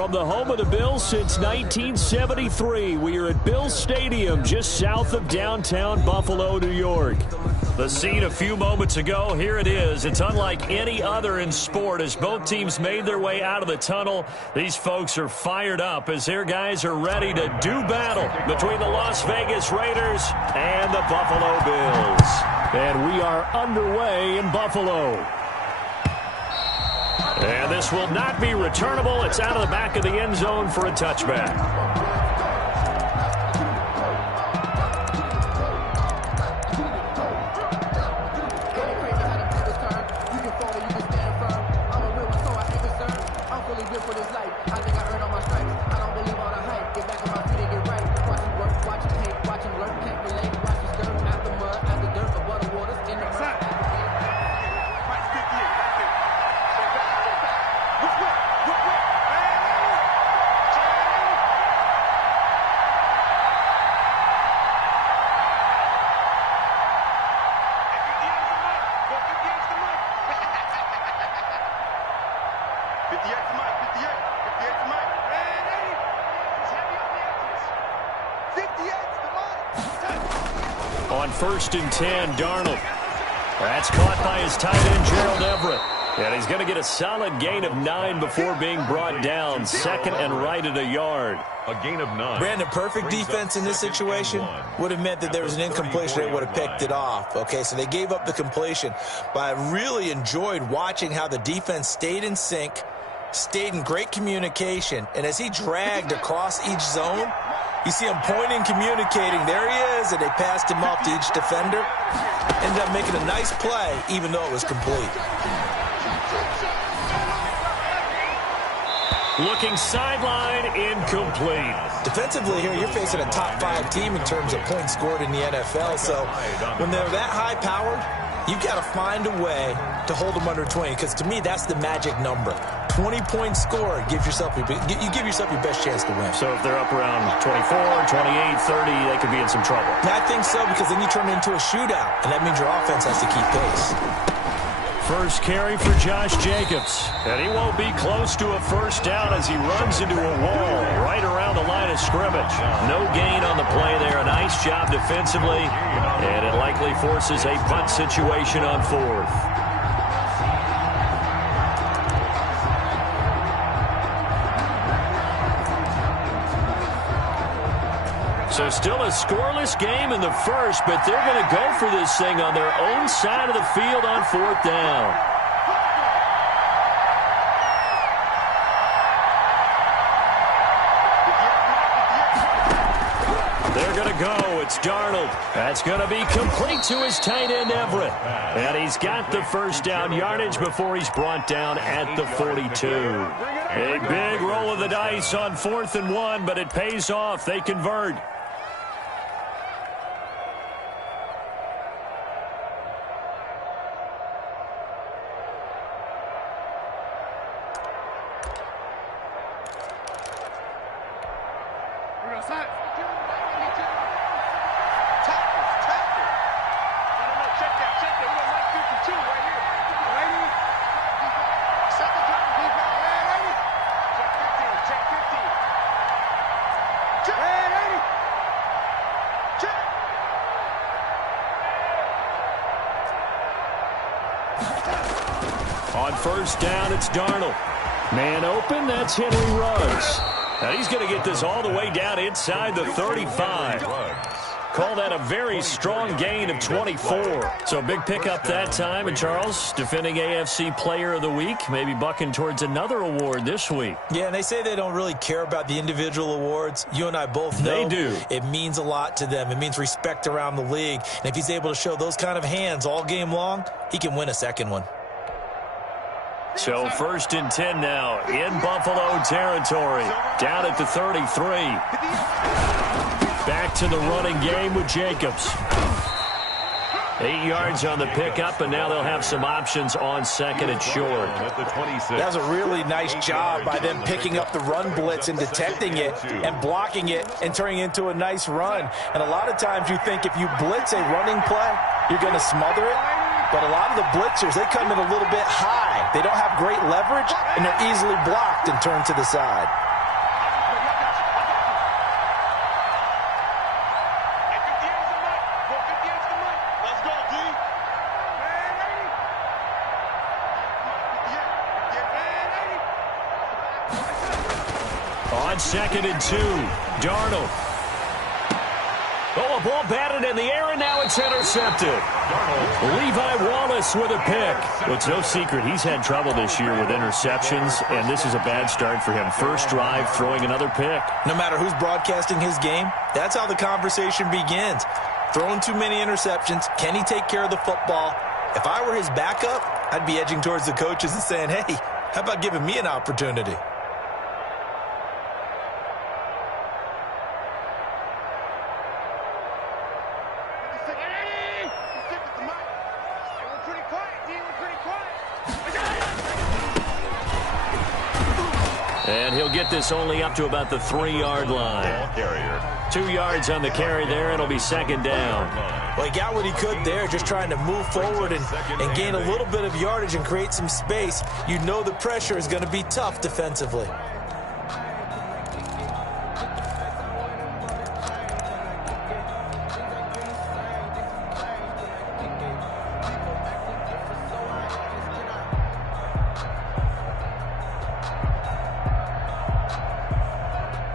From the home of the Bills since 1973, we are at Bills Stadium just south of downtown Buffalo, New York. The scene a few moments ago, here it is. It's unlike any other in sport as both teams made their way out of the tunnel. These folks are fired up as their guys are ready to do battle between the Las Vegas Raiders and the Buffalo Bills. And we are underway in Buffalo. And this will not be returnable. It's out of the back of the end zone for a touchback. On 1st and 10, Darnold. That's caught by his tight end, Gerald Everett. And he's going to get a solid gain of 9 before being brought down. Second and right at a yard. A gain of 9. Brandon, perfect defense in this situation would have meant that there was an incompletion. They would have picked it off. Okay, so they gave up the completion. But I really enjoyed watching how the defense stayed in sync, stayed in great communication. And as he dragged across each zone, you see him pointing, communicating. There he is, and they passed him off to each defender. Ended up making a nice play, even though it was complete. Looking sideline, incomplete. Defensively here, you're facing a top 5 team in terms of points scored in the NFL. So when they're that high-powered, you've got to find a way to hold them under 20. Because to me, that's the magic number. 20 points scored, you give yourself your best chance to win. So if they're up around 24, 28, 30, they could be in some trouble. Yeah, I think so, because then you turn it into a shootout, and that means your offense has to keep pace. First carry for Josh Jacobs. And he won't be close to a first down as he runs into a wall right around the line of scrimmage. No gain on the play there. A nice job defensively, and it likely forces a punt situation on 4th. So still a scoreless game in the first, but they're going to go for this thing on their own side of the field on 4th down. They're going to go. It's Darnold. That's going to be complete to his tight end, Everett. And he's got the first down yardage before he's brought down at the 42. A big roll of the dice on 4th and 1, but it pays off. They convert. On 1st down, it's Darnold. Man open, that's Henry Ruggs. Now he's going to get this all the way down inside the 35. Call that a very strong gain of 24. So big pickup that time. And Charles, defending AFC Player of the Week, maybe bucking towards another award this week. Yeah, and they say they don't really care about the individual awards. You and I both know they do. It means a lot to them. It means respect around the league. And if he's able to show those kind of hands all game long, he can win a second one. So 1st and 10 now in Buffalo territory. Down at the 33. Back to the running game with Jacobs. 8 yards on the pickup, and now they'll have some options on 2nd and short. That was a really nice job by them picking up the run blitz and detecting it and blocking it and turning it into a nice run. And a lot of times you think if you blitz a running play, you're going to smother it. But a lot of the blitzers, they come in a little bit high. They don't have great leverage, and they're easily blocked and turned to the side. On 2nd and 2, Darnold. Oh, a ball batted in the air, and now it's intercepted. Levi Wallace with a pick. Well, it's no secret he's had trouble this year with interceptions, and this is a bad start for him. First drive, throwing another pick. No matter who's broadcasting his game, that's how the conversation begins. Throwing too many interceptions. Can he take care of the football? If I were his backup, I'd be edging towards the coaches and saying, hey, how about giving me an opportunity? And he'll get this only up to about the 3-yard line. 2 yards on the carry there. It'll be 2nd down. Well, he got what he could there, just trying to move forward and gain a little bit of yardage and create some space. You know the pressure is going to be tough defensively.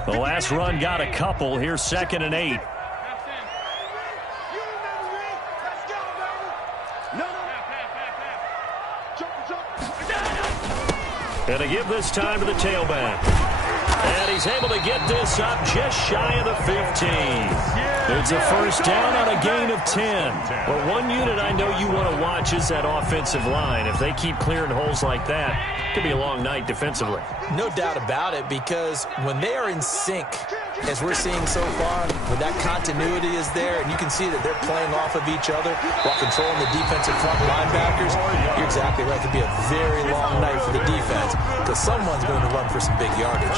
The last run got a couple. Here's 2nd and 8. And to give this time to the tailback. And he's able to get this up just shy of the 15. It's a first down on a gain of 10. Well, one unit I know you want to watch is that offensive line. If they keep clearing holes like that, it could be a long night defensively. No doubt about it, because when they are in sync, as we're seeing so far, when that continuity is there, and you can see that they're playing off of each other while controlling the defensive front linebackers, you're exactly right. It could be a very long night for the defense, because someone's going to run for some big yardage.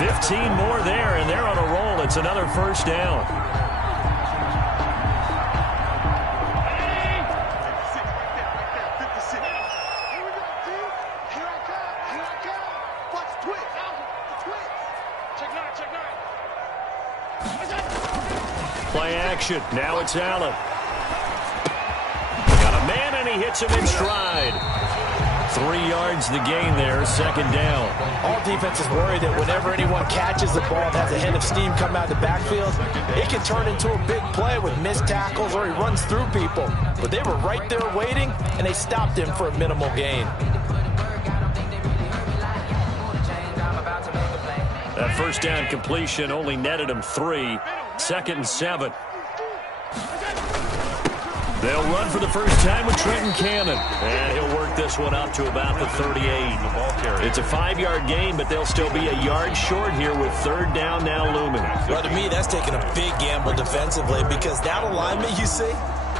15 more there, and they're on a roll. It's another first down. Play action. Now it's Allen. Got a man, and he hits him in stride. 3 yards the gain there, 2nd down. All defenses worry that whenever anyone catches the ball and has a head of steam come out of the backfield, it can turn into a big play with missed tackles or he runs through people. But they were right there waiting, and they stopped him for a minimal gain. That first down completion only netted him 3. 2nd and 7. They'll run for the first time with Trenton Cannon. And he'll work this one up to about the 38. It's a 5-yard gain, but they'll still be a yard short here with 3rd down now looming. Well, to me, that's taking a big gamble defensively, because that alignment you see,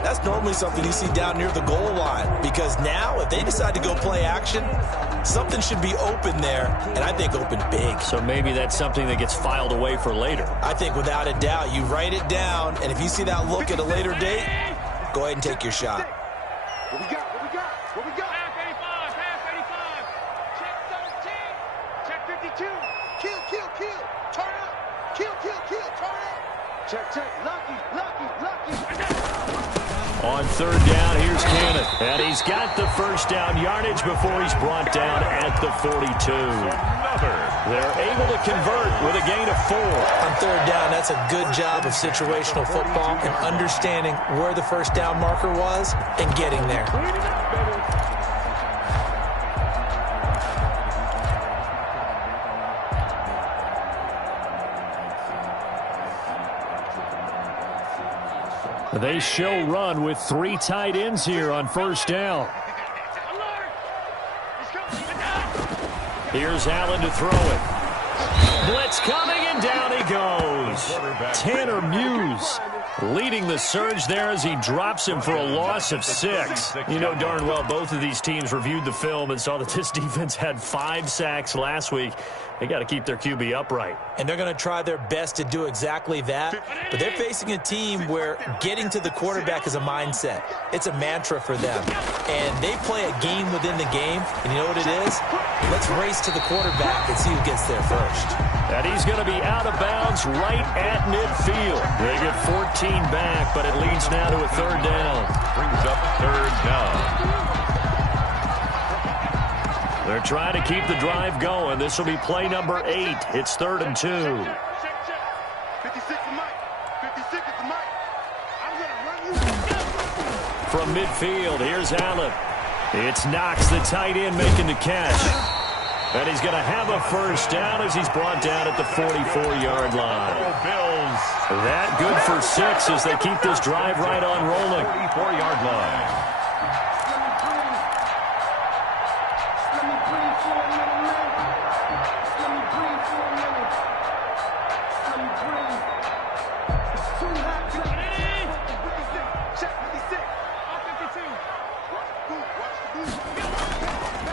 that's normally something you see down near the goal line. Because now, if they decide to go play action, something should be open there, and I think open big. So maybe that's something that gets filed away for later. I think without a doubt, you write it down, and if you see that look at a later date, go ahead and take your shot. What we got? Half 85, half 85. Check 13, check 52. Kill. Turn up. Kill, turn up. Check. Lucky. On 3rd down, here's Cannon. And he's got the first down yardage before he's brought down at the 42. They're able to convert with a gain of 4. On 3rd down, that's a good job of situational football and understanding where the first down marker was and getting there. They show run with 3 tight ends here on first down. Here's Allen to throw it. Blitz coming, and down he goes. Tanner Muse leading the surge there as he drops him for a loss of 6. You know darn well both of these teams reviewed the film and saw that this defense had 5 sacks last week. They got to keep their QB upright. And they're going to try their best to do exactly that. But they're facing a team where getting to the quarterback is a mindset. It's a mantra for them. And they play a game within the game. And you know what it is? Let's race to the quarterback and see who gets there first. And he's going to be out of bounds right at midfield. They get 14 back, but it leads now to a 3rd down. Brings up 3rd down. They're trying to keep the drive going. This will be play number 8. It's 3rd and 2. 56 is Mike. 56 is Mike. I'm going to run you. From midfield, here's Allen. It's Knox, the tight end, making the catch. And he's going to have a first down as he's brought down at the 44-yard line. Bills. That good for 6 as they keep this drive right on rolling. 44-yard line.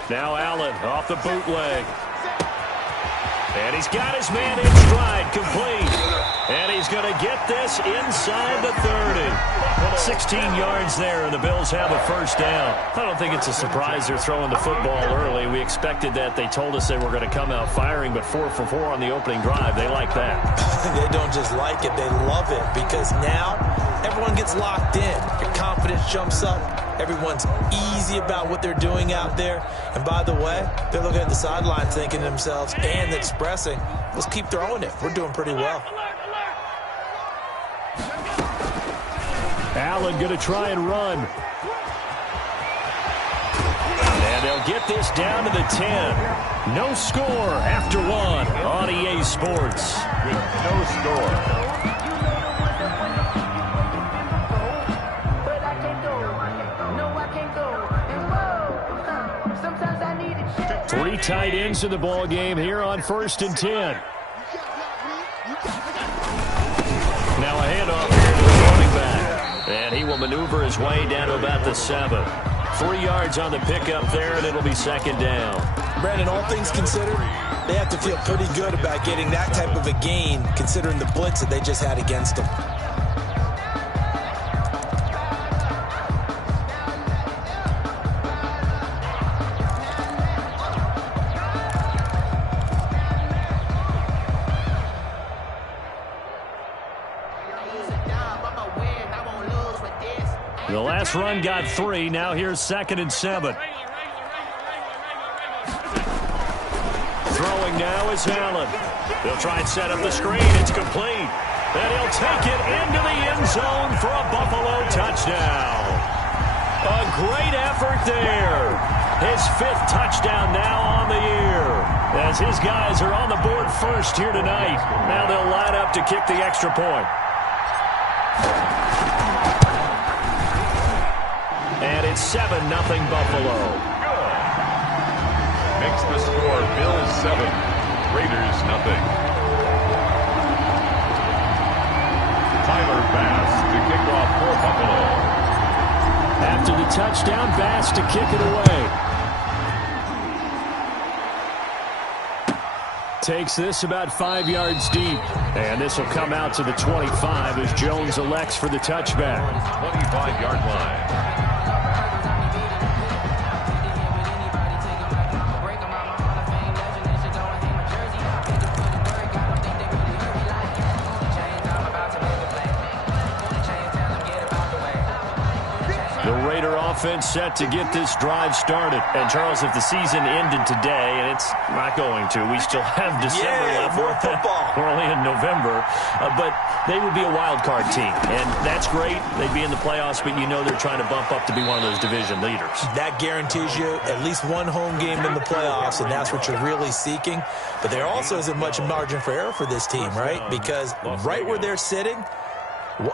Now Allen off the bootleg. And he's got his man in stride, complete. And he's going to get this inside the 30. 16 yards there, and the Bills have a first down. I don't think it's a surprise they're throwing the football early. We expected that. They told us they were going to come out firing, but 4 for 4 on the opening drive. They like that. They don't just like it, they love it, because now everyone gets locked in. Your confidence jumps up. Everyone's easy about what they're doing out there. And by the way, they're looking at the sideline thinking to themselves and expressing, let's keep throwing it. We're doing pretty well. Allen going to try and run. And they'll get this down to the 10. No score after 1 on EA Sports. With no score. 3 tight ends in the ball game here on 1st and 10. Now a handoff here to the running back. And he will maneuver his way down to about the 7. 3 yards on the pickup there, and it'll be 2nd down. Brandon, all things considered, they have to feel pretty good about getting that type of a gain, considering the blitz that they just had against them. The last run got 3. Now here's 2nd and 7. Throwing now is Allen. They'll try and set up the screen. It's complete. And he'll take it into the end zone for a Buffalo touchdown. A great effort there. His 5th touchdown now on the year. As his guys are on the board first here tonight. Now they'll line up to kick the extra point. And it's 7-0 Buffalo. Good. Makes the score Bills 7, Raiders 0. Tyler Bass to kick off for Buffalo. After the touchdown, Bass to kick it away. Takes this about 5 yards deep. And this will come out to the 25 as Jones elects for the touchback. 25-yard line. Offense set to get this drive started. And, Charles, if the season ended today, and it's not going to, we still have December left. More football. We're only in November. But they would be a wild card team. And that's great. They'd be in the playoffs, but you know they're trying to bump up to be one of those division leaders. That guarantees you at least one home game in the playoffs, and that's what you're really seeking. But there also isn't much margin for error for this team, right? Because right where they're sitting,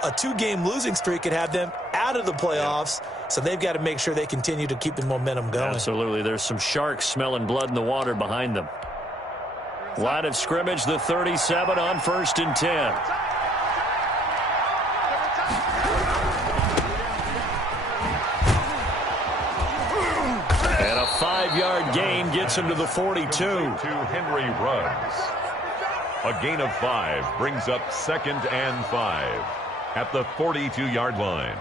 a 2-game losing streak could have them out of the playoffs, so they've got to make sure they continue to keep the momentum going. Absolutely. There's some sharks smelling blood in the water behind them. Line of scrimmage, the 37 on 1st and 10. And a 5-yard gain gets him to the 42. To Henry Ruggs. A gain of 5 brings up 2nd and 5 at the 42-yard line.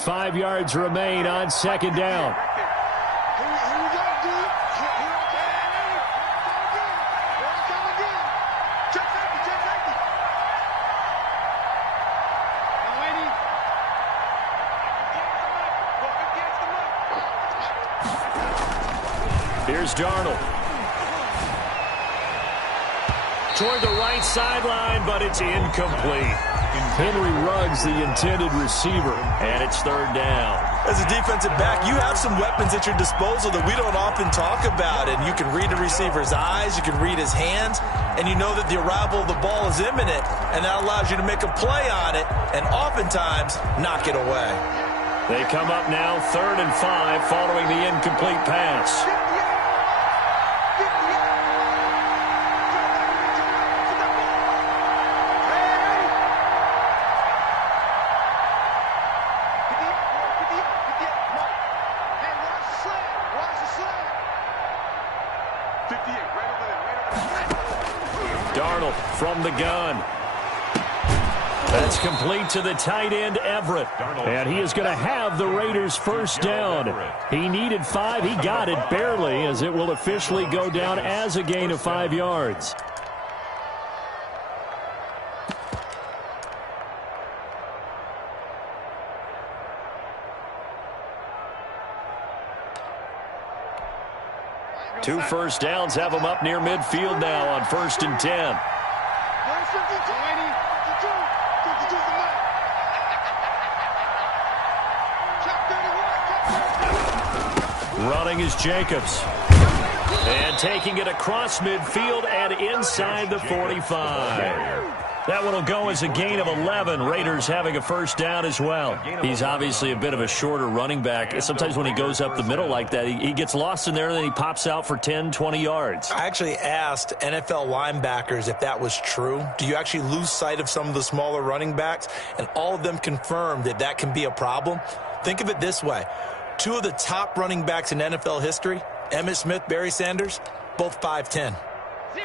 Five yards remain on 2nd down. Here's Darnold. Toward the right sideline, but it's incomplete. Henry Ruggs, the intended receiver, and it's third down. As a defensive back, you have some weapons at your disposal that we don't often talk about, and you can read the receiver's eyes, you can read his hands, and you know that the arrival of the ball is imminent, and that allows you to make a play on it and oftentimes knock it away. They come up now 3rd and 5 following the incomplete pass. Darnold from the gun. That's complete to the tight end, Everett. And he is going to have the Raiders' first down. He needed 5. He got it barely, as it will officially go down as a gain of 5 yards. Two first downs have them up near midfield now on 1st and 10. Running is Jacobs. And taking it across midfield and inside the 45. That one will go as a gain of 11. Raiders having a first down as well. He's obviously a bit of a shorter running back. Sometimes when he goes up the middle like that, he gets lost in there and then he pops out for 10, 20 yards. I actually asked NFL linebackers if that was true. Do you actually lose sight of some of the smaller running backs? And all of them confirmed that that can be a problem. Think of it this way. 2 of the top running backs in NFL history, Emmitt Smith, Barry Sanders, both 5'10".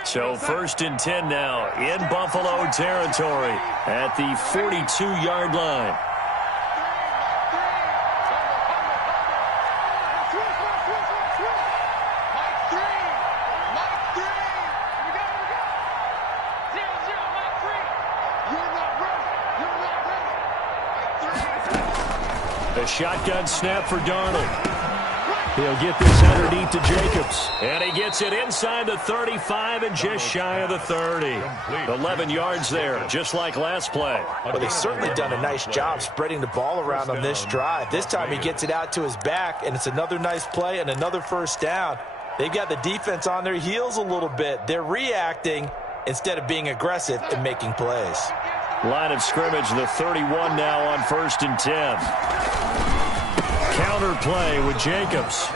So 1st and 10 now in Buffalo territory at the 42-yard line. The shotgun snap for Darnold. He'll get this underneath to Jacobs. And he gets it inside the 35 and just shy of the 30. 11 yards there, just like last play. Well, they've certainly done a nice job spreading the ball around on this drive. This time he gets it out to his back, and it's another nice play and another first down. They've got the defense on their heels a little bit. They're reacting instead of being aggressive and making plays. Line of scrimmage, the 31 now on 1st and 10. Counter play with Jacobs.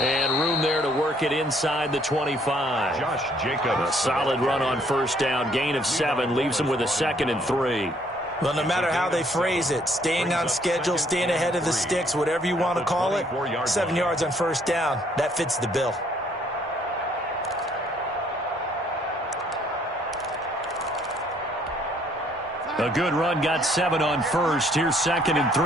And room there to work it inside the 25. Josh Jacobs. A solid run on first down. Gain of 7 leaves him with a 2nd and 3. Well, no matter how they phrase it, staying on schedule, staying ahead of the sticks, whatever you want to call it, 7 yards on first down, that fits the bill. A good run, got 7 on first. Here's 2nd and 3.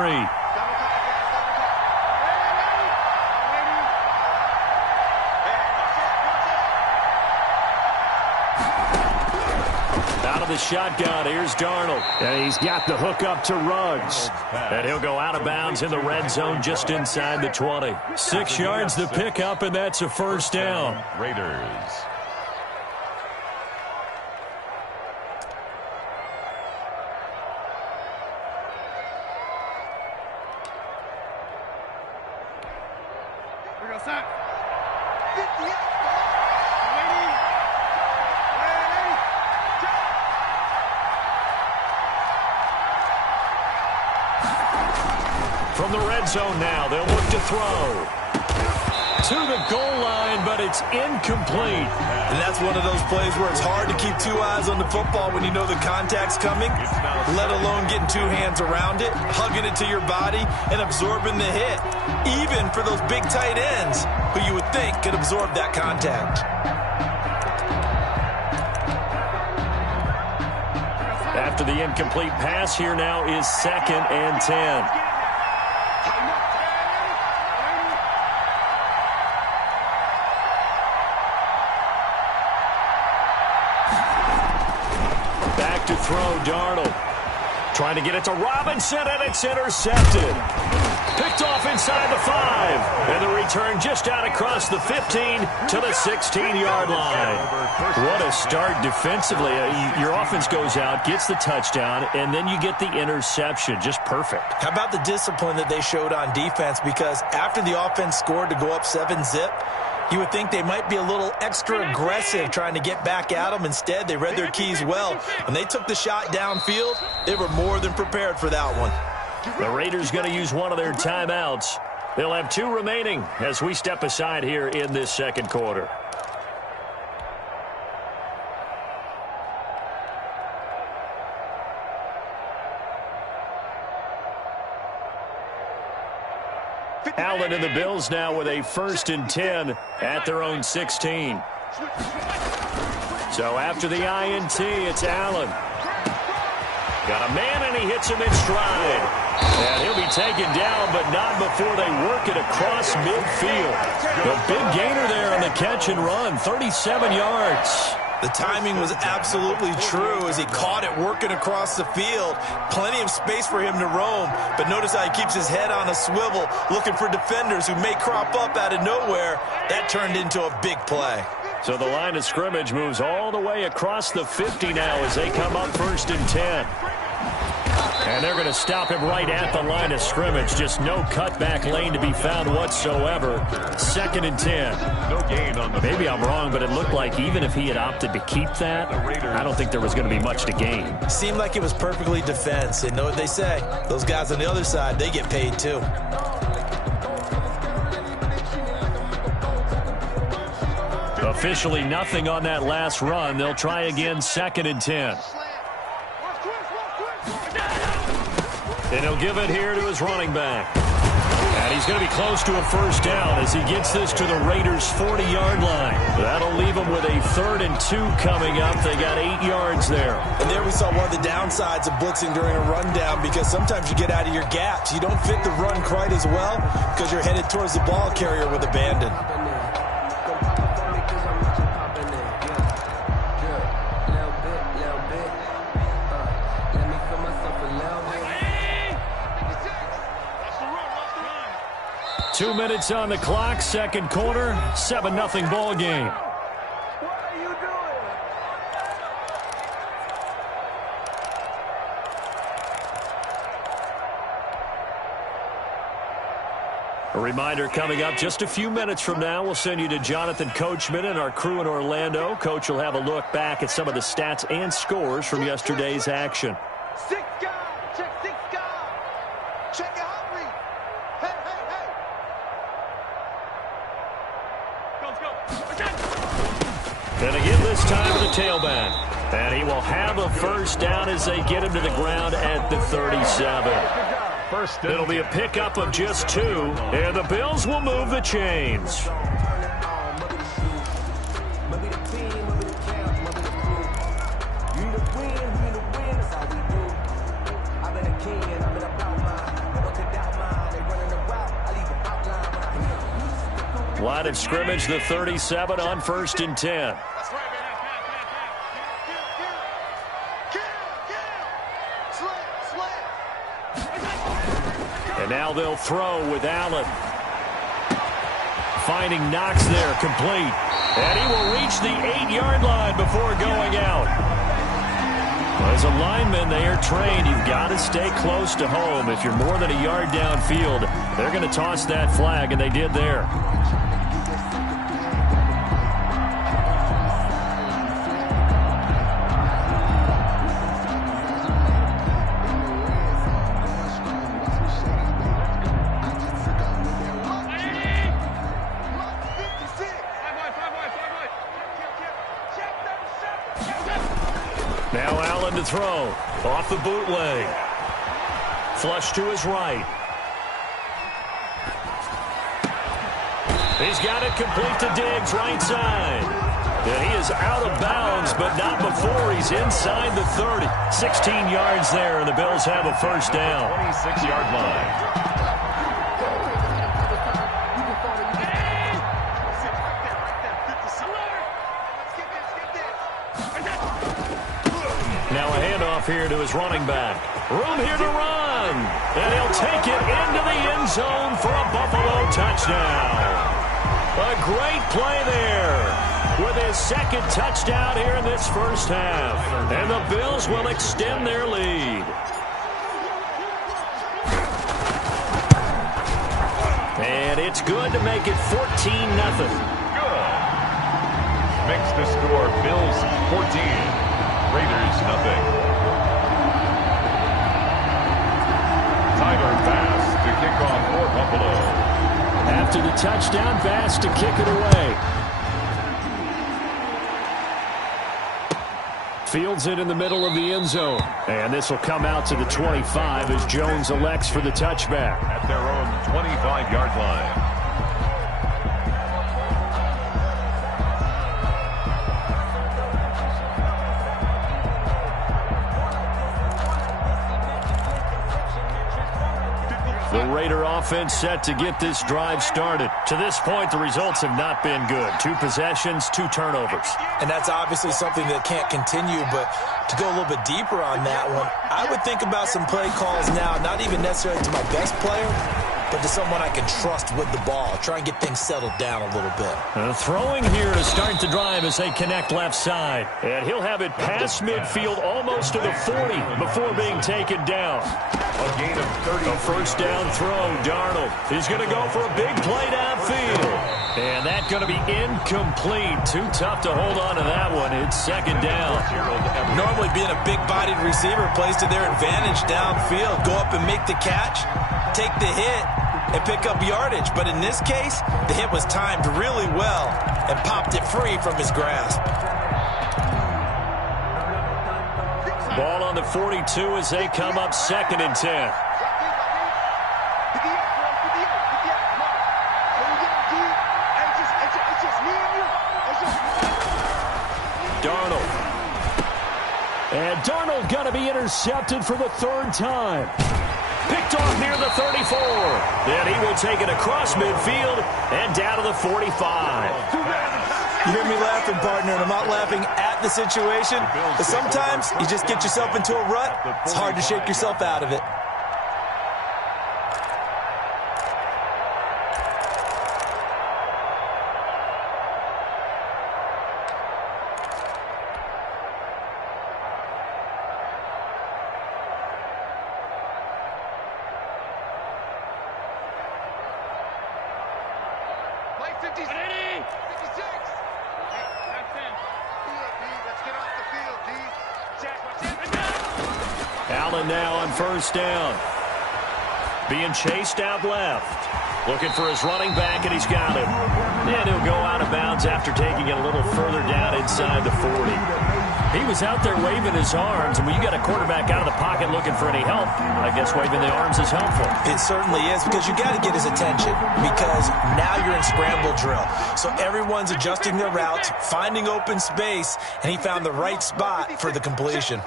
Out of the shotgun, here's Darnold. And he's got the hook up to Ruggs. And he'll go out of bounds in the red zone just inside the 20. 6 yards the pickup, and that's a first down. Raiders. From the red zone now, they'll look to throw. To the goal line, but it's incomplete. And that's one of those plays where it's hard to keep 2 eyes on the football when you know the contact's coming, let alone getting 2 hands around it, hugging it to your body, and absorbing the hit. Even for those big tight ends who you would think could absorb that contact. After the incomplete pass, here now is 2nd and 10. Back to throw, Darnold. Trying to get it to Robinson, and it's intercepted. Picked Picked off inside the 5. And the return just out across the 15 to the 16-yard line. What a start defensively. Your offense goes out, gets the touchdown, and then you get the interception. Just perfect. How about the discipline that they showed on defense? Because after the offense scored to go up 7-zip, you would think they might be a little extra aggressive trying to get back at them. Instead, they read their keys well. When they took the shot downfield, they were more than prepared for that one. The Raiders going to use one of their timeouts. They'll have 2 remaining as we step aside here in this second quarter. Allen and the Bills now with a 1st and 10 at their own 16. So after the INT, it's Allen. Got a man, and he hits him in stride. And he'll be taken down, but not before they work it across midfield. A big gainer there on the catch and run, 37 yards. The timing was absolutely true as he caught it working across the field. Plenty of space for him to roam, but notice how he keeps his head on a swivel, looking for defenders who may crop up out of nowhere. That turned into a big play. So the line of scrimmage moves all the way across the 50 now as they come up 1st and 10. And they're going to stop him right at the line of scrimmage. Just no cutback lane to be found whatsoever. 2nd and 10. No gain on the Maybe I'm wrong, but it looked like even if he had opted to keep that, I don't think there was going to be much to gain. Seemed like it was perfectly defense. And know what they say? Those guys on the other side, they get paid too. Officially nothing on that last run. They'll try again 2nd and 10. And he'll give it here to his running back. And he's going to be close to a 1st down as he gets this to the Raiders' 40-yard line. That'll leave them with a 3rd and 2 coming up. They got 8 yards there. And there we saw one of the downsides of blitzing during a rundown, because sometimes you get out of your gaps. You don't fit the run quite as well because you're headed towards the ball carrier with abandon. Two minutes on the clock, second quarter, 7-0 ball game. A reminder coming up just a few minutes from now, we'll send you to Jonathan Coachman and our crew in Orlando. Coach will have a look back at some of the stats and scores from yesterday's action. And again this time to the tailback. And he will have a 1st down as they get him to the ground at the 37. It'll be a pickup of just 2, and the Bills will move the chains. Line of scrimmage, the 37 on 1st and 10. And now they'll throw with Allen. Finding Knox there, complete. And he will reach the 8-yard line before going out. As a lineman, they are trained. You've got to stay close to home. If you're more than a yard downfield, they're going to toss that flag, and they did there. Now Allen to throw. Off the bootleg. Flush to his right. He's got it complete to Diggs, right side. And he is out of bounds, but not before he's inside the 30. 16 yards there, and the Bills have a 1st down. 26-yard line. Now a handoff here to his his running back. Room here to run. And he'll take it into the end zone for a Buffalo touchdown. A great play there with his second touchdown here in this first half. And the Bills will extend their lead. And it's good to make it 14-0. Good. Makes the score Bills 14, Raiders nothing. Tyler Bass to kick off for Buffalo. After the touchdown, Bass to kick it away. Fields it in the middle of the end zone. And this will come out to the 25 as Jones elects for the touchback. At their own 25-yard line. The Raider offense set to get this drive started. To this point, the results have not been good. 2 possessions, 2 turnovers. And that's obviously something that can't continue, but to go a little bit deeper on that one, I would think about some play calls now, not even necessarily to my best player, but to someone I can trust with the ball. Try and get things settled down a little bit. Throwing here to start the drive as they connect left side. And he'll have it past midfield almost to the 40 before being taken down. A gain of 30. A first down throw, Darnold. He's going to go for a big play downfield. And that's going to be incomplete. Too tough to hold on to that one. It's second down. Normally being a big-bodied receiver plays to their advantage downfield. Go up and make the catch, take the hit, and pick up yardage. But in this case, the hit was timed really well and popped it free from his grasp. Ball on the 42 as they come up 2nd and 10. Darnold. And Darnold going to be intercepted for the 3rd time. Picked off near the 34. Then he will take it across midfield and down to the 45. You hear me laughing, partner, and I'm not laughing at the situation, but sometimes you just get yourself into a rut. It's hard to shake yourself out of it. Allen now on first down. Being chased out left. Looking for his running back, and he's got him. And he'll go out of bounds after taking it a little further down inside the 40. He was out there waving his arms, and when you got a quarterback out of the pocket looking for any help, I guess waving the arms is helpful. It certainly is, because you got to get his attention, because now you're in scramble drill. So everyone's adjusting their routes, finding open space, and he found the right spot for the completion.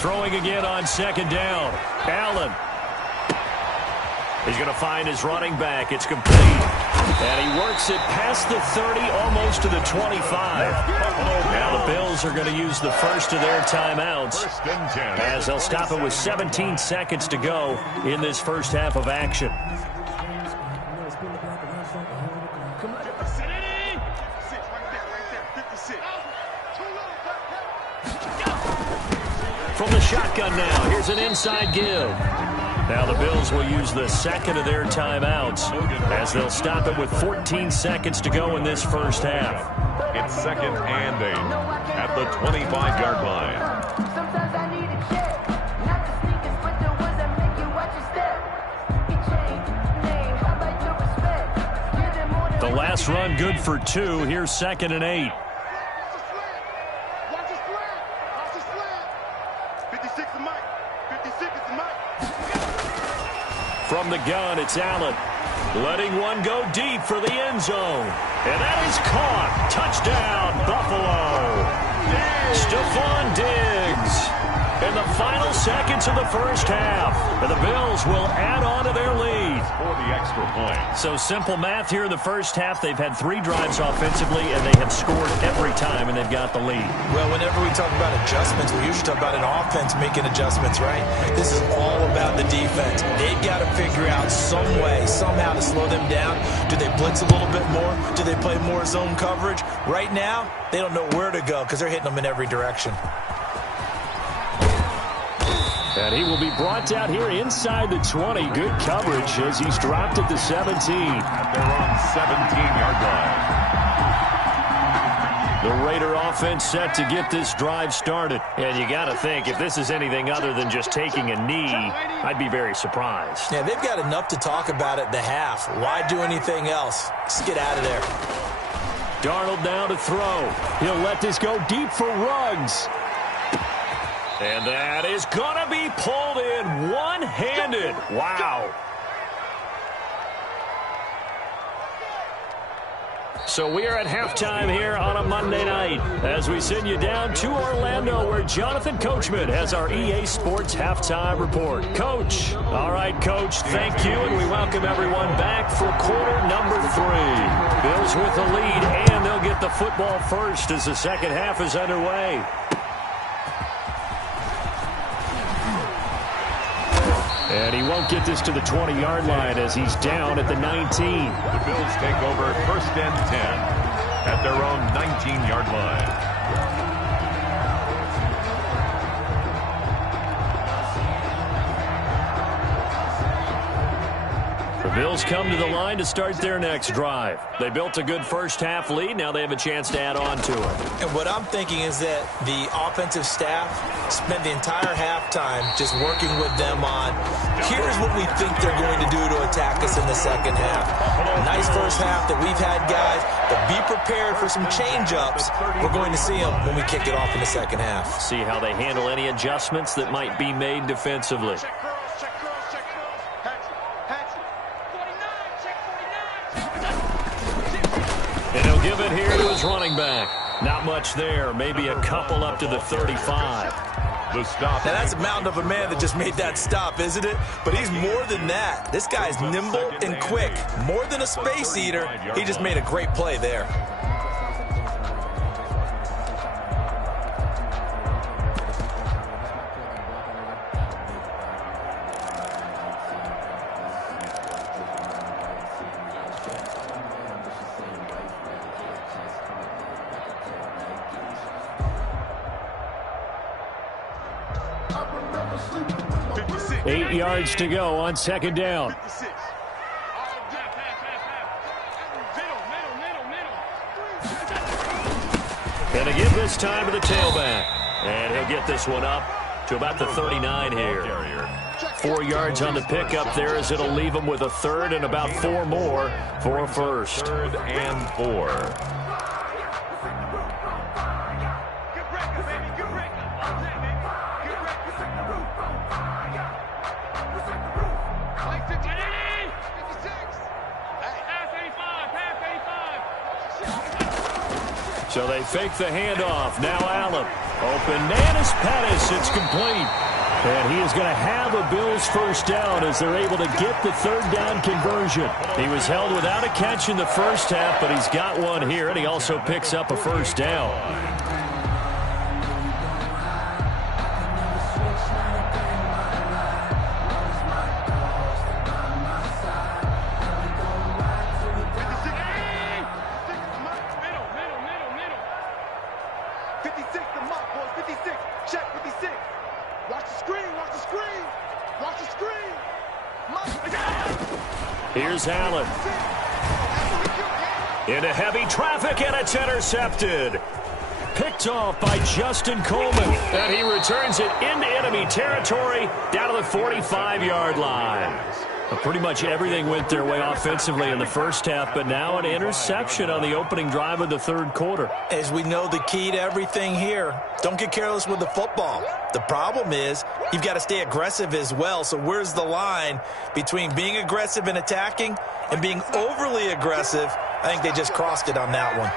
Throwing again on 2nd down. Allen. He's going to find his running back. It's complete. And he works it past the 30, almost to the 25. Now the Bills are going to use the first of their timeouts as they'll stop it with 17 seconds to go in this first half of action. From the shotgun now, here's an inside give. Now the Bills will use the second of their timeouts as they'll stop it with 14 seconds to go in this first half. It's 2nd and 8 at the 25-yard line. The last run good for 2. Here's 2nd and 8. From the gun, it's Allen. Letting one go deep for the end zone. And that is caught. Touchdown, Buffalo. Stephon Diggs. in the final seconds of the first half. And the Bills will add on to their lead. For the extra point. So simple math here in the first half. They've had 3 drives offensively, and they have scored every time, and they've got the lead. Well, whenever we talk about adjustments, we usually talk about an offense making adjustments, right? This is all about the defense. They've got to figure out some way, somehow to slow them down. Do they blitz a little bit more? Do they play more zone coverage? Right now, they don't know where to go because they're hitting them in every direction. And he will be brought down here inside the 20. Good coverage as he's dropped at the 17. At their own 17-yard line. The Raider offense set to get this drive started. And you got to think, if this is anything other than just taking a knee, I'd be very surprised. Yeah, they've got enough to talk about at the half. Why do anything else? Just get out of there. Darnold now to throw. He'll let this go deep for Ruggs. And that is going to be pulled in one-handed. Wow. So we are at halftime here on a Monday night as we send you down to Orlando where Jonathan Coachman has our EA Sports halftime report. Coach. All right, Coach, thank you, and we welcome everyone back for quarter number 3. Bills with the lead, and they'll get the football first as the second half is underway. And he won't get this to the 20-yard line as he's down at the 19. The Bills take over first and 10 at their own 19-yard line. The Bills come to the line to start their next drive. They built a good first-half lead. Now they have a chance to add on to it. And what I'm thinking is that the offensive staff spent the entire halftime just working with them on, here's what we think they're going to do to attack us in the second half. Nice first half that we've had, guys, but be prepared for some change-ups. We're going to see them when we kick it off in the second half. See how they handle any adjustments that might be made defensively. And he'll give it here to his running back. Not much there. Maybe a couple up to the 35. The stop. Now, that's a mountain of a man that just made that stop, isn't it? But he's more than that. This guy's nimble and quick. More than a space eater. He just made a great play there. Eight yards to go on second down. And to give this time to the tailback. And he'll get this one up to about the 39 here. 4 yards on the pickup there as it'll leave him with a third and about 4 more for a first. 3rd and 4. So they fake the handoff. Now Allen. Open man is Pettis. It's complete. And he is going to have a Bills first down as they're able to get the third down conversion. He was held without a catch in the first half, but he's got one here, and he also picks up a first down. Here's Allen. Into heavy traffic, and it's intercepted. Picked off by Justin Coleman. And he returns it into enemy territory down to the 45-yard line. Pretty much everything went their way offensively in the first half, but now an interception on the opening drive of the third quarter. As we know, the key to everything here, don't get careless with the football. The problem is you've got to stay aggressive as well. So where's the line between being aggressive and attacking and being overly aggressive? I think they just crossed it on that one.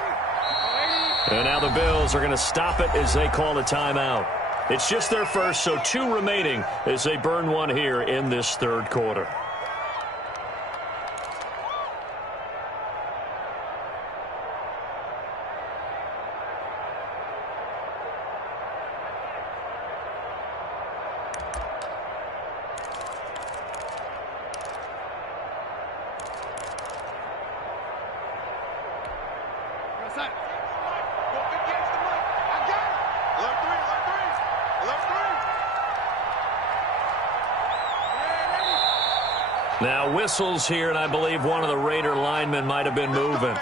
And now the Bills are going to stop it as they call a timeout. It's just their first, so 2 remaining as they burn one here in this third quarter. Now whistles here, and I believe one of the Raider linemen might have been moving.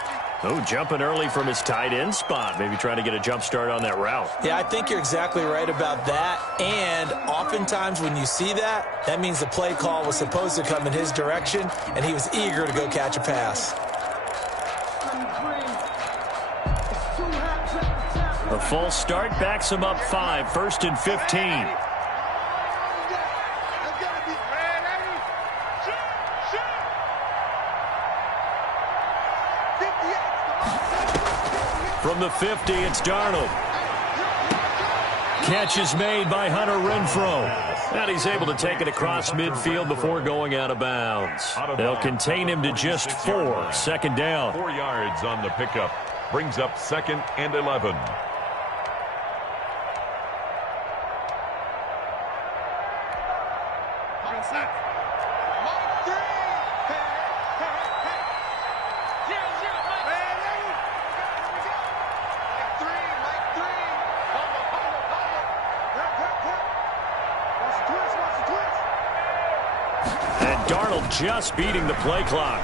Oh, jumping early from his tight end spot. Maybe trying to get a jump start on that route. Yeah, I think you're exactly right about that. And oftentimes when you see that, that means the play call was supposed to come in his direction, and he was eager to go catch a pass. The false start backs him up 5, 1st and 15. From the 50, it's Darnold. Catch is made by Hunter Renfrow. And he's able to take it across midfield before going out of bounds. They'll contain him to just 4, 2nd down. 4 yards on the pickup. Brings up 2nd and 11. Darnold just beating the play clock.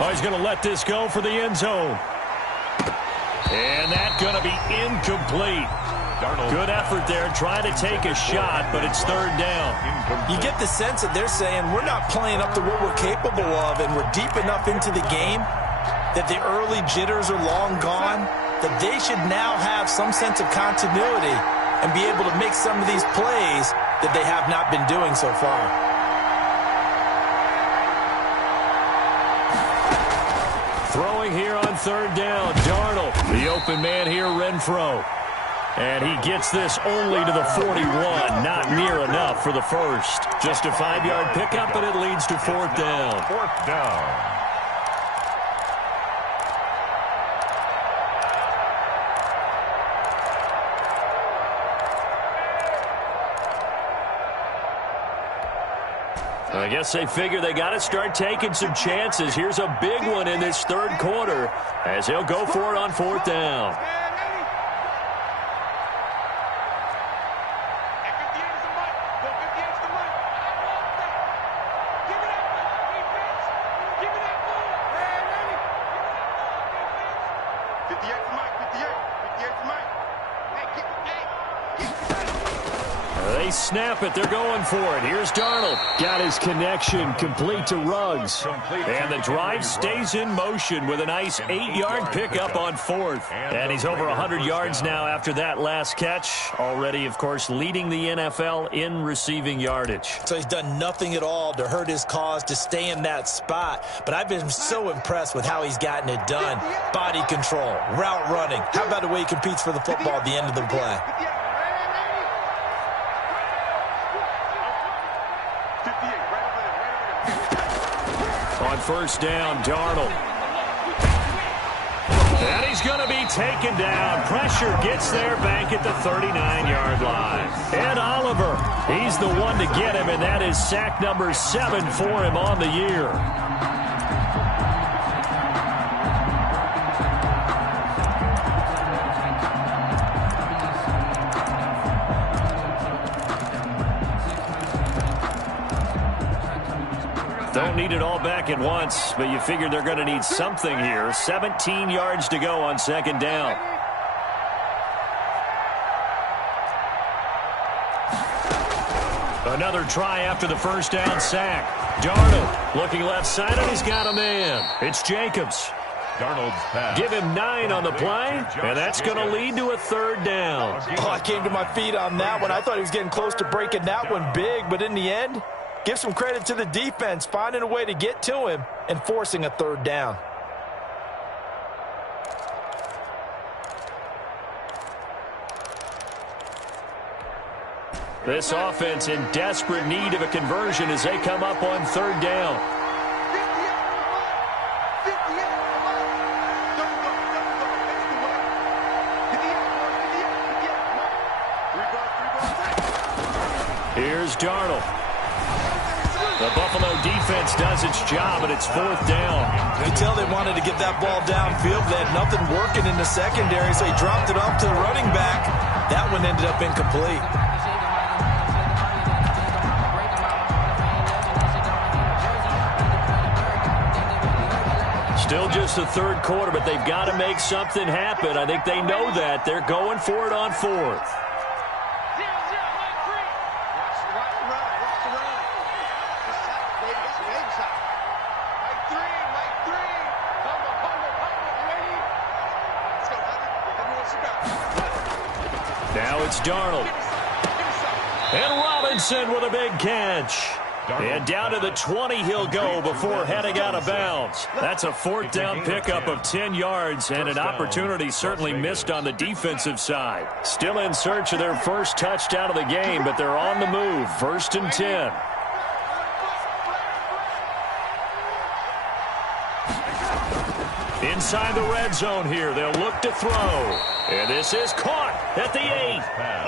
Oh, he's going to let this go for the end zone. And that's going to be incomplete. Darnold. Good effort there, trying to take a shot, but it's 3rd down. You get the sense that they're saying we're not playing up to what we're capable of, and we're deep enough into the game that the early jitters are long gone, that they should now have some sense of continuity and be able to make some of these plays that they have not been doing so far. Throwing here on 3rd down, Darnold. The open man here, Renfrow. And he gets this only to the 41. Not near enough for the first. Just a 5-yard pickup, and it leads to 4th down. 4th down. I guess they figure they got to start taking some chances. Here's a big one in this 3rd quarter as they'll go for it on 4th down. They snap it. They're going for it. Here's Darnold. Got his connection complete to Ruggs. And the drive stays in motion with a nice 8-yard pickup on 4th. And he's over 100 yards now after that last catch. Already, of course, leading the NFL in receiving yardage. So he's done nothing at all to hurt his cause, to stay in that spot. But I've been so impressed with how he's gotten it done. Body control, route running. How about the way he competes for the football at the end of the play? On 1st down, Darnold. And he's going to be taken down. Pressure gets there back at the 39-yard line. Ed Oliver, he's the one to get him, and that is sack number 7 for him on the year. Don't need it all back at once, but you figure they're going to need something here. 17 yards to go on 2nd down. Another try after the 1st down sack. Darnold looking left side, and he's got a man. It's Jacobs. Darnold's pass. Give him 9 on the play, and that's going to lead to a 3rd down. Oh, I came to my feet on that one. I thought he was getting close to breaking that one big, but in the end, give some credit to the defense, finding a way to get to him and forcing a 3rd down. This offense in desperate need of a conversion as they come up on third down. Here's Darnold. The Buffalo defense does its job, and it's fourth down. You can tell they wanted to get that ball downfield. They had nothing working in the secondary, so he dropped it off to the running back. That one ended up incomplete. Still just the third quarter, but they've got to make something happen. I think they know that. They're going for it on fourth. Now it's Darnold. And Robinson with a big catch. And down to the 20 he'll go before heading out of bounds. That's a fourth down pickup of 10 yards and an opportunity certainly missed on the defensive side. Still in search of their first touchdown of the game, but they're on the move. First and 10. Inside the red zone here, they'll look to throw. And this is caught at the 8.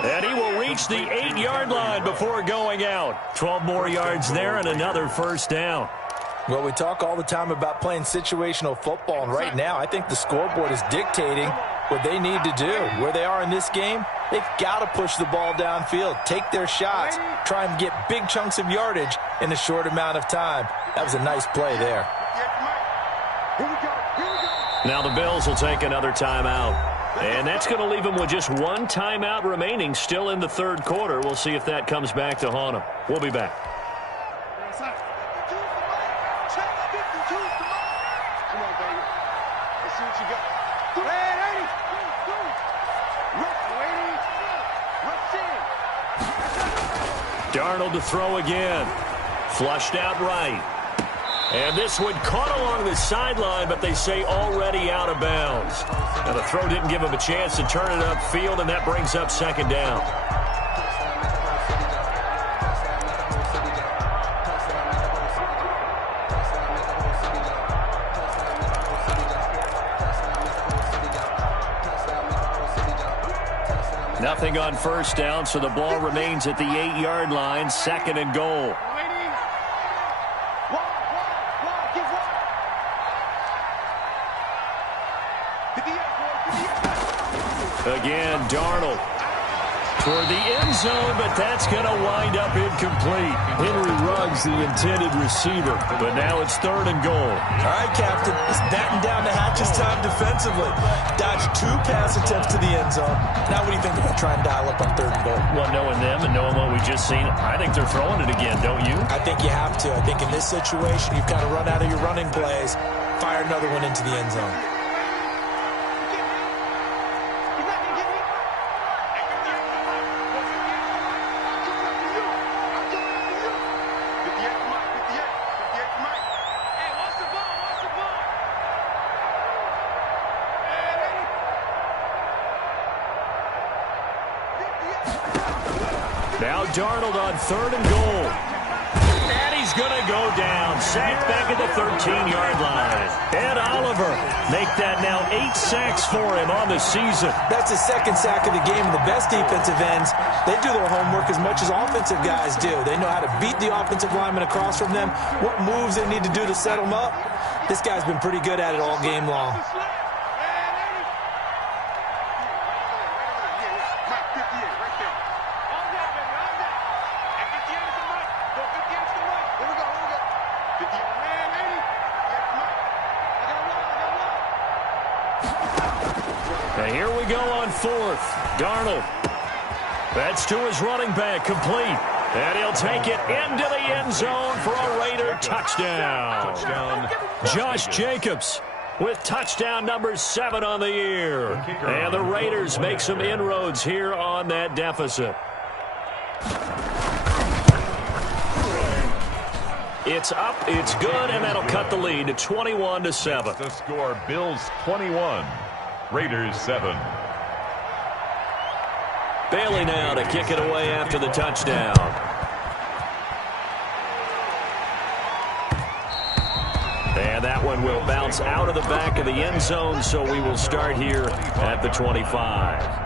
And he will reach the 8-yard line before going out. 12 more yards there and another first down. Well, we talk all the time about playing situational football, and right now I think the scoreboard is dictating what they need to do. Where they are in this game, they've got to push the ball downfield, take their shots, try and get big chunks of yardage in a short amount of time. That was a nice play there. Now the Bills will take another timeout. And that's going to leave them with just one timeout remaining still in the third quarter. We'll see if that comes back to haunt them. We'll be back. Darnold to throw again. Flushed out right. And this one caught along the sideline, but they say already out of bounds. Now the throw didn't give him a chance to turn it upfield, and that brings up second down. Nothing on first down, so the ball remains at the 8-yard line, second and goal. Again, Darnold toward the end zone, but that's going to wind up incomplete. Henry Ruggs, the intended receiver, but now it's third and goal. All right, Captain, it's batten down the hatches time defensively. Dodged 2 pass attempts to the end zone. Now what do you think they're going to try and dial up on third and goal? Well, knowing them and knowing what we just seen, I think they're throwing it again, don't you? I think you have to. I think in this situation, you've kind of run out of your running plays, fire another one into the end zone. Now Darnold on third and goal. And he's going to go down. Sacked back at the 13-yard line. Ed Oliver make that now 8 sacks for him on the season. That's his second sack of the game, and the best defensive ends, they do their homework as much as offensive guys do. They know how to beat the offensive lineman across from them, what moves they need to do to set them up. This guy's been pretty good at it all game long. Now here we go on fourth. Darnold. That's to his running back, complete. And he'll take it into the end zone for a Raider touchdown. Josh Jacobs with touchdown number 7 on the year. And the Raiders make some inroads here on that deficit. It's up, it's good, and that'll cut the lead to 21-7. The score, Bills 21, Raiders 7. Bailey now to kick it away after the touchdown. And that one will bounce out of the back of the end zone, so we will start here at the 25.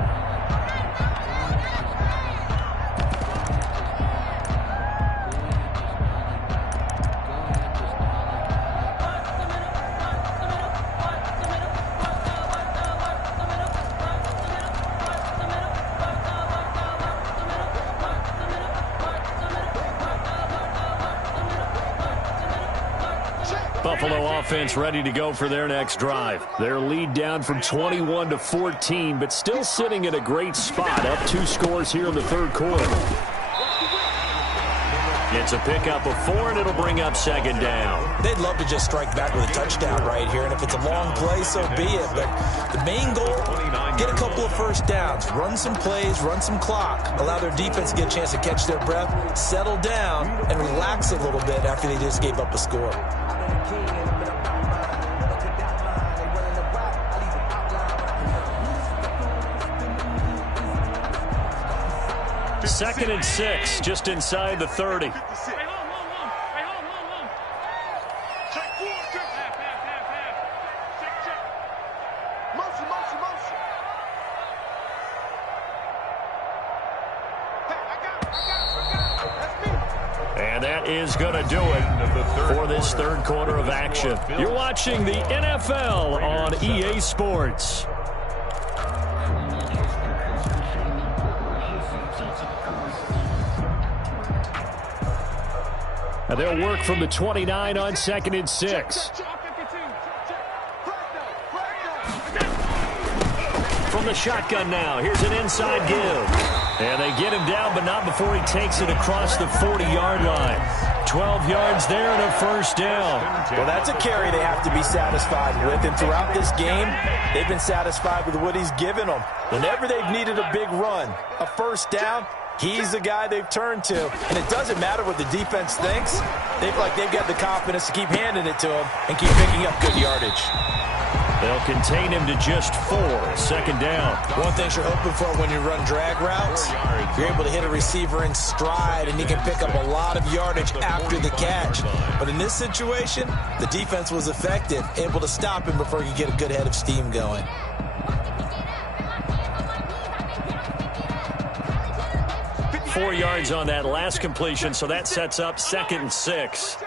Buffalo offense ready to go for their next drive. Their lead down from 21 to 14, but still sitting in a great spot, up 2 scores here in the third quarter. It's a pickup of 4, and it'll bring up second down. They'd love to just strike back with a touchdown right here, and if it's a long play, so be it. But the main goal, get a couple of first downs, run some plays, run some clock, allow their defense to get a chance to catch their breath, settle down, and relax a little bit after they just gave up a score. Second and 6, just inside the 30. And that is going to do it for this third quarter of action. You're watching the NFL on EA Sports. And they'll work from the 29 on second and 6. From the shotgun now, here's an inside give. And they get him down, but not before he takes it across the 40-yard line. 12 yards there and a first down. Well, that's a carry they have to be satisfied with. And throughout this game, they've been satisfied with what he's given them. Whenever they've needed a big run, a first down, he's the guy they've turned to. And it doesn't matter what the defense thinks. They feel like they've got the confidence to keep handing it to him and keep picking up good yardage. They'll contain him to just 4. Second down. One thing you're hoping for when you run drag routes, you're able to hit a receiver in stride, and he can pick up a lot of yardage after the catch. But in this situation, the defense was effective, able to stop him before he could get a good head of steam going. Four yards on that last completion, so that sets up second and 6.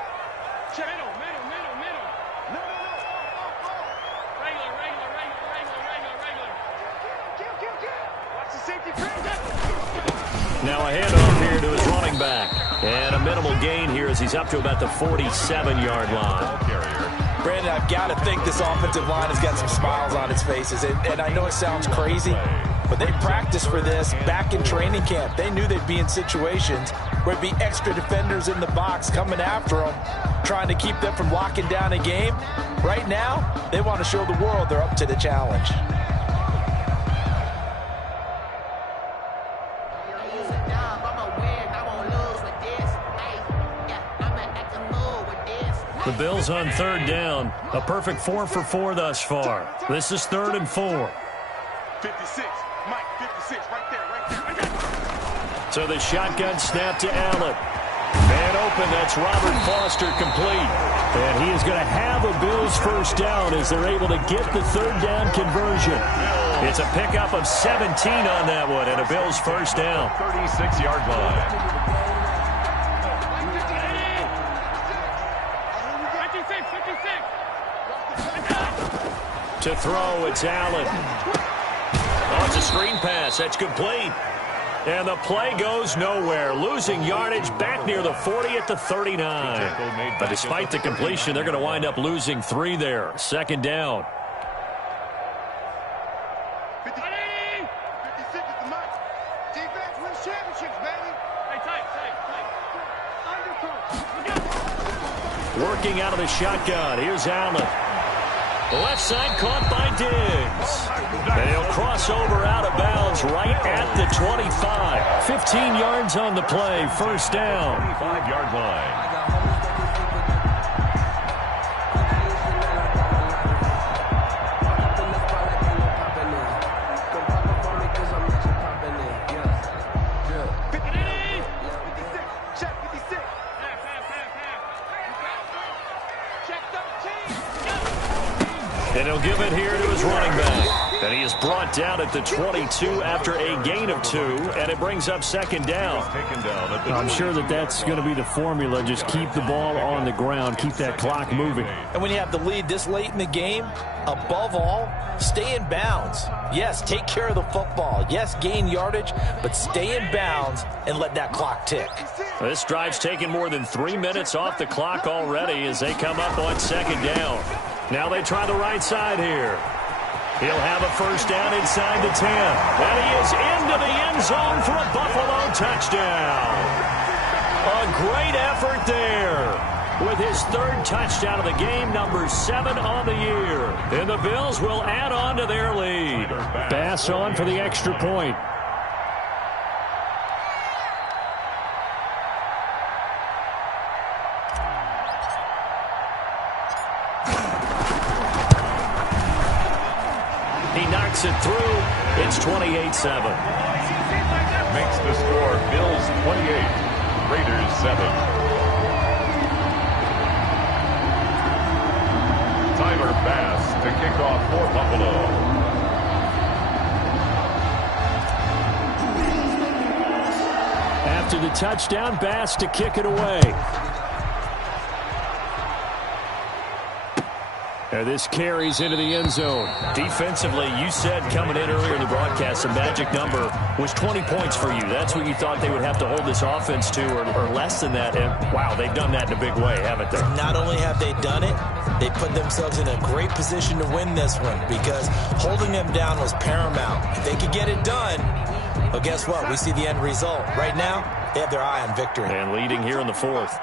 Now a handoff here to his running back. And a minimal gain here as he's up to about the 47-yard line. Brandon, I've got to think this offensive line has got some smiles on its faces. And I know it sounds crazy, but they practiced for this back in training camp. They knew they'd be in situations where it'd be extra defenders in the box coming after them, trying to keep them from locking down a game. Right now, they want to show the world they're up to the challenge. The Bills on third down. A perfect 4 for 4 thus far. This is 3rd and 4. 56. Mike, 56. Right there. So the shotgun snap to Allen. Man open. That's Robert Foster complete. And he is going to have a Bills first down as they're able to get the third down conversion. It's a pickup of 17 on that one and a Bills first down. 36-yard line. To throw, it's Allen. Oh, it's a screen pass. That's complete. And the play goes nowhere. Losing yardage back near the 40 at the 39. But despite the completion, they're going to wind up losing 3 there. Second down. 56 is the mic. Defense wins championships, baby. Working out of the shotgun. Here's Allen. Left side caught by Diggs. And he'll cross over out of bounds right at the 25. 15 yards on the play. First down. 25-yard line. And he'll give it here to his running back. And he is brought down at the 22 after a gain of 2, and it brings up second down. I'm sure that's going to be the formula. Just keep the ball on the ground, keep that clock moving. And when you have the lead this late in the game, above all, stay in bounds. Yes, take care of the football. Yes, gain yardage, but stay in bounds and let that clock tick. This drive's taken more than 3 minutes off the clock already as they come up on second down. Now they try the right side here. He'll have a first down inside the 10. And he is into the end zone for a Buffalo touchdown. A great effort there with his third touchdown of the game, number 7 on the year. And the Bills will add on to their lead. Bass on for the extra point. It through. It's 28-7. Makes the score Bills 28, Raiders 7. Tyler Bass to kick off for Buffalo. After the touchdown, Bass to kick it away. And this carries into the end zone. Defensively, you said coming in earlier in the broadcast, the magic number was 20 points for you. That's what you thought they would have to hold this offense to, or less than that. And, wow, they've done that in a big way, haven't they? Not only have they done it, they put themselves in a great position to win this one because holding them down was paramount. If they could get it done, well, guess what? We see the end result. Right now, they have their eye on victory. And leading here in the 4th.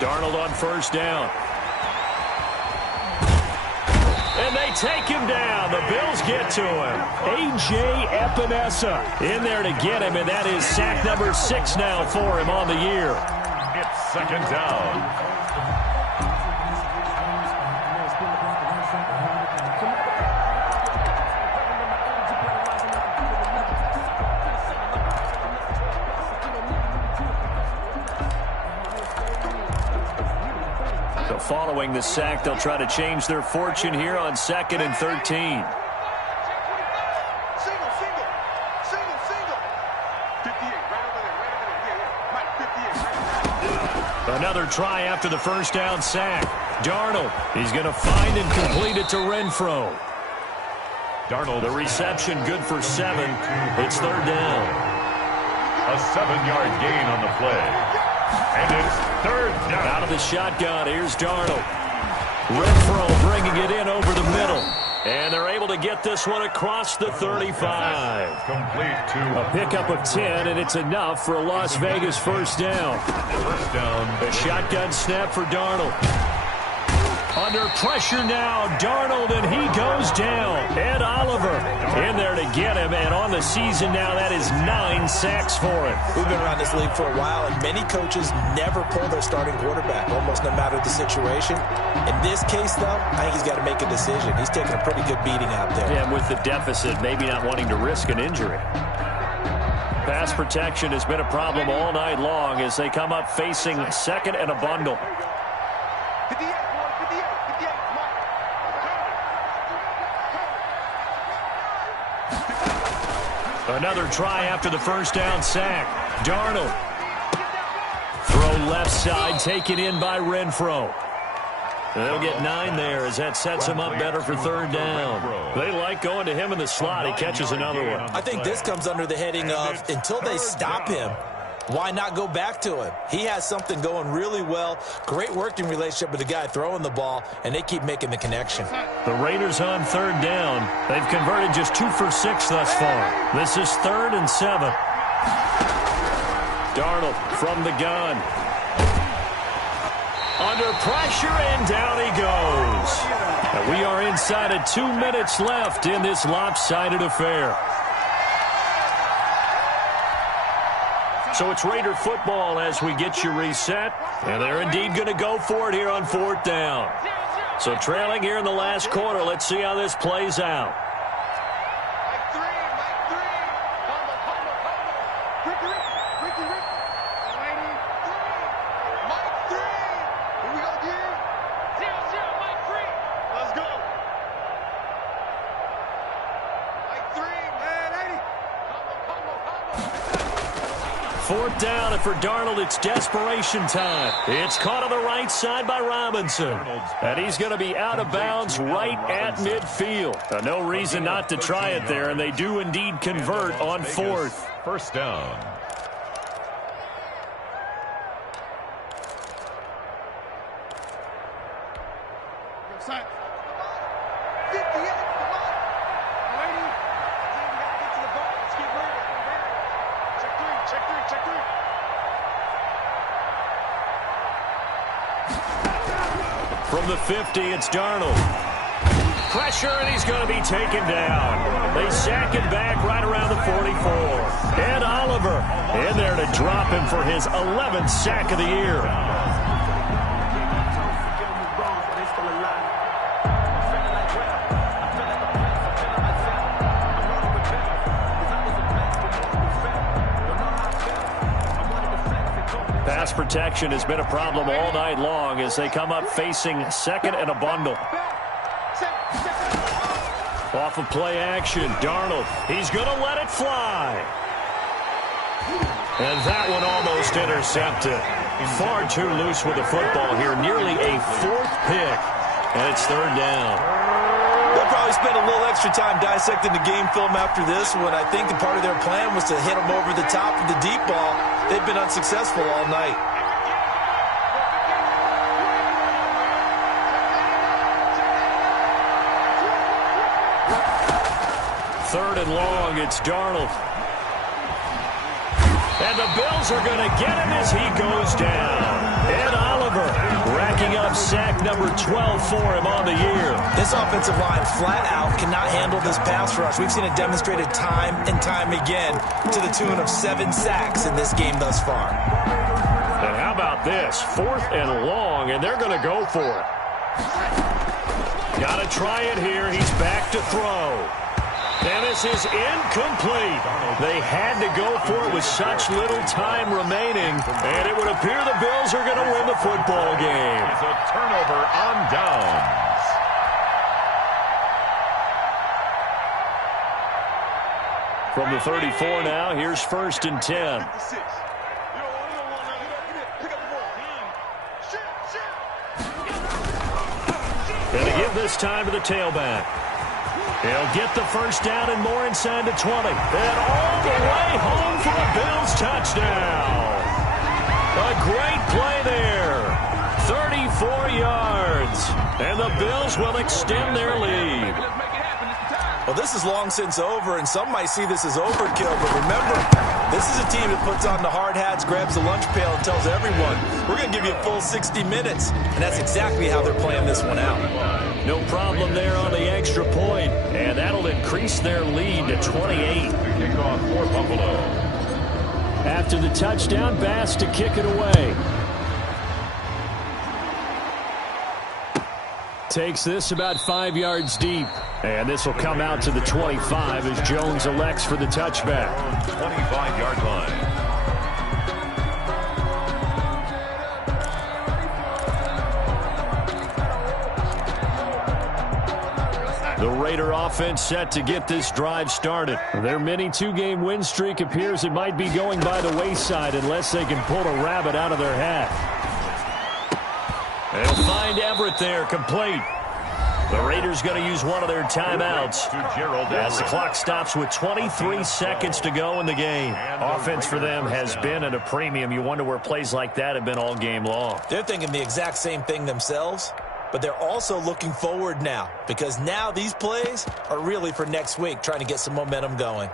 Darnold on first down. And they take him down. The Bills get to him. A.J. Epinesa in there to get him, and that is sack number 6 now for him on the year. It's second down. Following the sack, they'll try to change their fortune here on 2nd and 13. Another try after the first down sack. Darnold, he's going to find and complete it to Renfro. Darnold, the reception good for 7. It's third down. A 7-yard gain on the play. And it's third down. Out of the shotgun, here's Darnold. Renfro bringing it in over the middle. And they're able to get this one across the 35. Complete to a pickup of 10, and it's enough for a Las Vegas first down. First down. A shotgun snap for Darnold. Under pressure now, Darnold, and he goes down. Ed Oliver in there to get him, and on the season now, that is 9 sacks for him. We've been around this league for a while, and many coaches never pull their starting quarterback, almost no matter the situation. In this case, though, I think he's got to make a decision. He's taking a pretty good beating out there. Yeah, with the deficit, maybe not wanting to risk an injury. Pass protection has been a problem all night long as they come up facing 2nd and a bundle. Another try after the first down sack. Darnold. Throw left side, taken in by Renfro. They'll get 9 there as that sets him up better for third down. They like going to him in the slot. He catches another one. I think this comes under the heading of until they stop him, why not go back to him? He has something going really well. Great working relationship with the guy throwing the ball, and they keep making the connection. The Raiders on third down. They've converted just 2 for 6 thus far. This is 3rd and 7. Darnold from the gun. Under pressure, and down he goes. And we are inside of 2 minutes left in this lopsided affair. So it's Raider football as we get you reset. And they're indeed going to go for it here on 4th down. So trailing here in the last quarter. Let's see how this plays out. 4th down, and for Darnold, it's desperation time. It's caught on the right side by Robinson. And he's going to be out of bounds right at midfield. No reason not to try it there, and they do indeed convert on 4th. First down. From the 50, it's Darnold. Pressure, and he's going to be taken down. They sack him back right around the 44. Ed Oliver in there to drop him for his 11th sack of the year. Pass protection has been a problem all night long as they come up facing 2nd and a bundle. Off of play action, Darnold. He's going to let it fly. And that one almost intercepted. Far too loose with the football here. Nearly a 4th pick. And it's 3rd down. They'll probably spend a little extra time dissecting the game film after this when I think the part of their plan was to hit them over the top of the deep ball. They've been unsuccessful all night. Third and long, it's Darnold. And the Bills are going to get him as he goes down. Ed Oliver racking up sack number 12 for him on the year. This offensive line flat out cannot handle this pass rush. We've seen it demonstrated time and time again to the tune of 7 sacks in this game thus far. And how about this? 4th and long, and they're going to go for it. Got to try it here. He's back to throw. And this is incomplete. They had to go for it with such little time remaining, and it would appear the Bills are going to win the football game. It's a turnover on downs. From the 34 now, here's 1st and 10. And to give this time to the tailback. He'll get the 1st down and more inside the 20. And all the way home for a Bills touchdown. A great play there. 34 yards. And the Bills will extend their lead. Well, this is long since over, and some might see this as overkill. But remember, this is a team that puts on the hard hats, grabs the lunch pail, and tells everyone, we're going to give you a full 60 minutes. And that's exactly how they're playing this one out. No problem there on the extra point, and that'll increase their lead to 28. Kickoff for Buffalo. After the touchdown, Bass to kick it away. Takes this about 5 yards deep, and this will come out to the 25 as Jones elects for the touchback. 25-yard line. The Raider offense set to get this drive started. Their mini 2-game win streak appears it might be going by the wayside unless they can pull a rabbit out of their hat. They'll find Everett there, complete. The Raiders going to use one of their timeouts as the clock stops with 23 seconds to go in the game. Offense for them has been at a premium. You wonder where plays like that have been all game long. They're thinking the exact same thing themselves, but they're also looking forward now because now these plays are really for next week, trying to get some momentum going.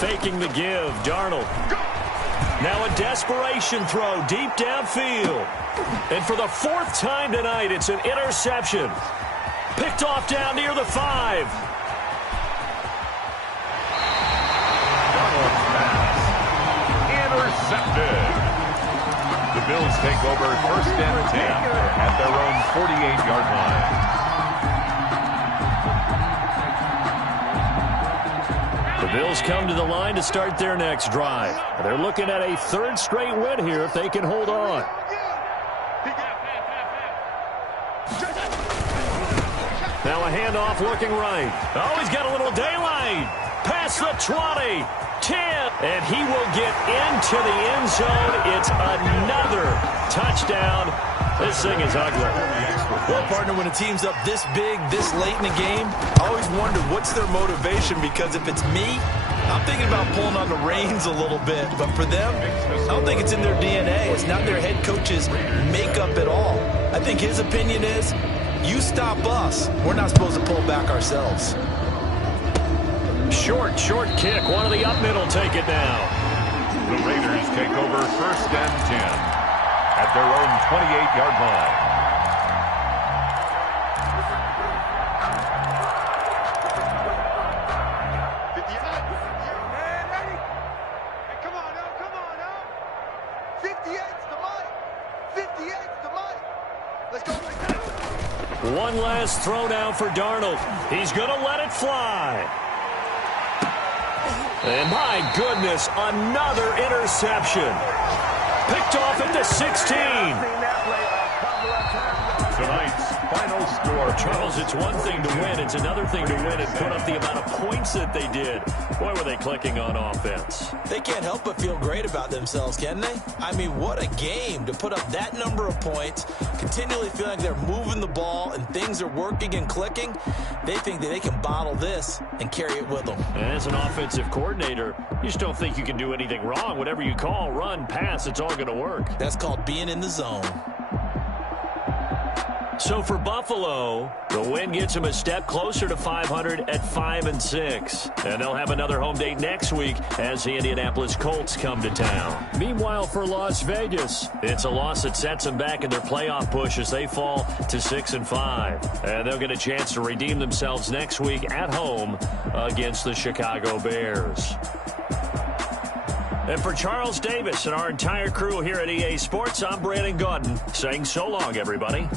Faking the give, Darnold. Now a desperation throw deep downfield. And for the 4th time tonight, it's an interception. Picked off down near the 5. Darnold's pass. Intercepted. The Bills take over 1st and 10 at their own 48-yard line. The Bills come to the line to start their next drive. They're looking at a 3rd straight win here if they can hold on. Now a handoff looking right. Oh, he's got a little daylight. Past the 20, 10, and he will get into the end zone. It's another touchdown. This thing is ugly. Well, partner, when a team's up this big, this late in the game, I always wonder what's their motivation, because if it's me, I'm thinking about pulling on the reins a little bit. But for them, I don't think it's in their DNA. It's not their head coach's makeup at all. I think his opinion is, you stop us, we're not supposed to pull back ourselves. Short kick. One of the up middle take it now. The Raiders take over 1st and 10 at their own 28-yard line. Come on now. 58's the Mike. 58's the Mike. Let's go. One last throw now for Darnold. He's going to let it fly. And my goodness, another interception. Picked off at the 16. Tonight's final score. Charles, it's one thing to win. It's another thing to win and put up the amount of points that they did. Boy, were they clicking on offense. They can't help but feel great about themselves, can they? I mean, what a game to put up that number of points, continually feeling like they're moving the ball and things are working and clicking. They think that they can bottle this and carry it with them. And as an offensive coordinator, you just don't think you can do anything wrong. Whatever you call, run, pass, it's all going to work. That's called being in the zone. So for Buffalo, the win gets them a step closer to 500 at 5-6. And they'll have another home date next week as the Indianapolis Colts come to town. Meanwhile, for Las Vegas, it's a loss that sets them back in their playoff push as they fall to 6-5. And they'll get a chance to redeem themselves next week at home against the Chicago Bears. And for Charles Davis and our entire crew here at EA Sports, I'm Brandon Gaudin saying so long, everybody.